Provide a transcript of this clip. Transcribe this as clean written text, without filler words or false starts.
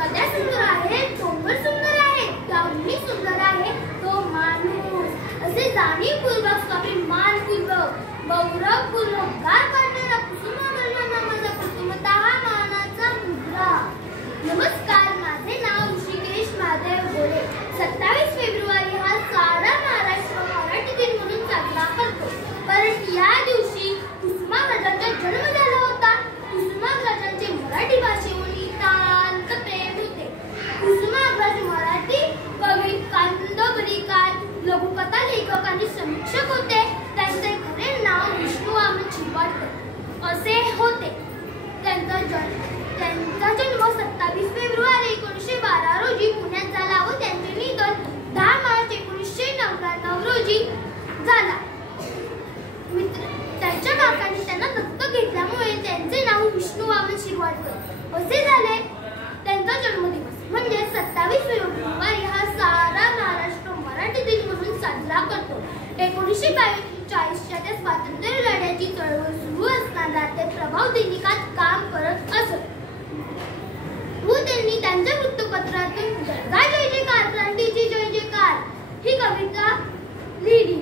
नद्या सुंदर आहेत, डोंगर सुंदर आहेत, गावही सुंदर आहे तो माणूस. असे जाणीवपूर्वक स्वाभिमानपूर्वक गौरवपूर्वक गार काढणारा कुसुमाग्रज नामाचा कृत्रिमतः मानाचा मुद्रा. नमस्कार, माझे नाव ऋषिकेश महादेव गोरे. 27 फेब्रुवारी हा सारा महाराष्ट्र मराठी दिन म्हणून साजरा करतो. कारण या दिवशी कुसुमाग्रजांचा जन्म झाला होता. कुसुमाग्रजांचे मराठी भाषेवर नितांत प्रेम होते. कुसुमाग्रज मराठी कवी, कादंबरीकार, लघुकथा लेखक आणि समीक्षक होते. त्यांचे खरे नाव विष्णू वामन शिरवाडकर असे होते. त्यांचा जन्म 27 फेब्रुवारी 1912 रोजी पुण्यात झाला व त्यांचे निधन 10 मार्च 1999 रोजी झाला. त्यांच्या काकांनी त्यांना दत्तक घेतल्यामुळे त्यांचे नाव विष्णू वामन शिरवाडकर असे झाले. त्यांचा जन्मदिवस म्हणजे 27 फेब्रुवारी हा सारा महाराष्ट्र मराठी दिन म्हणून साजरा करतो. 1942च्या त्या स्वातंत्र्य लढ्याची चळवळ सुरू असताना ते प्रभाव दैनिकात काम करत असत व त्यांनी त्यांच्या वृत्तपत्रातून जय जयकार, क्रांतीची जय जयकार ही कविता लिहिली.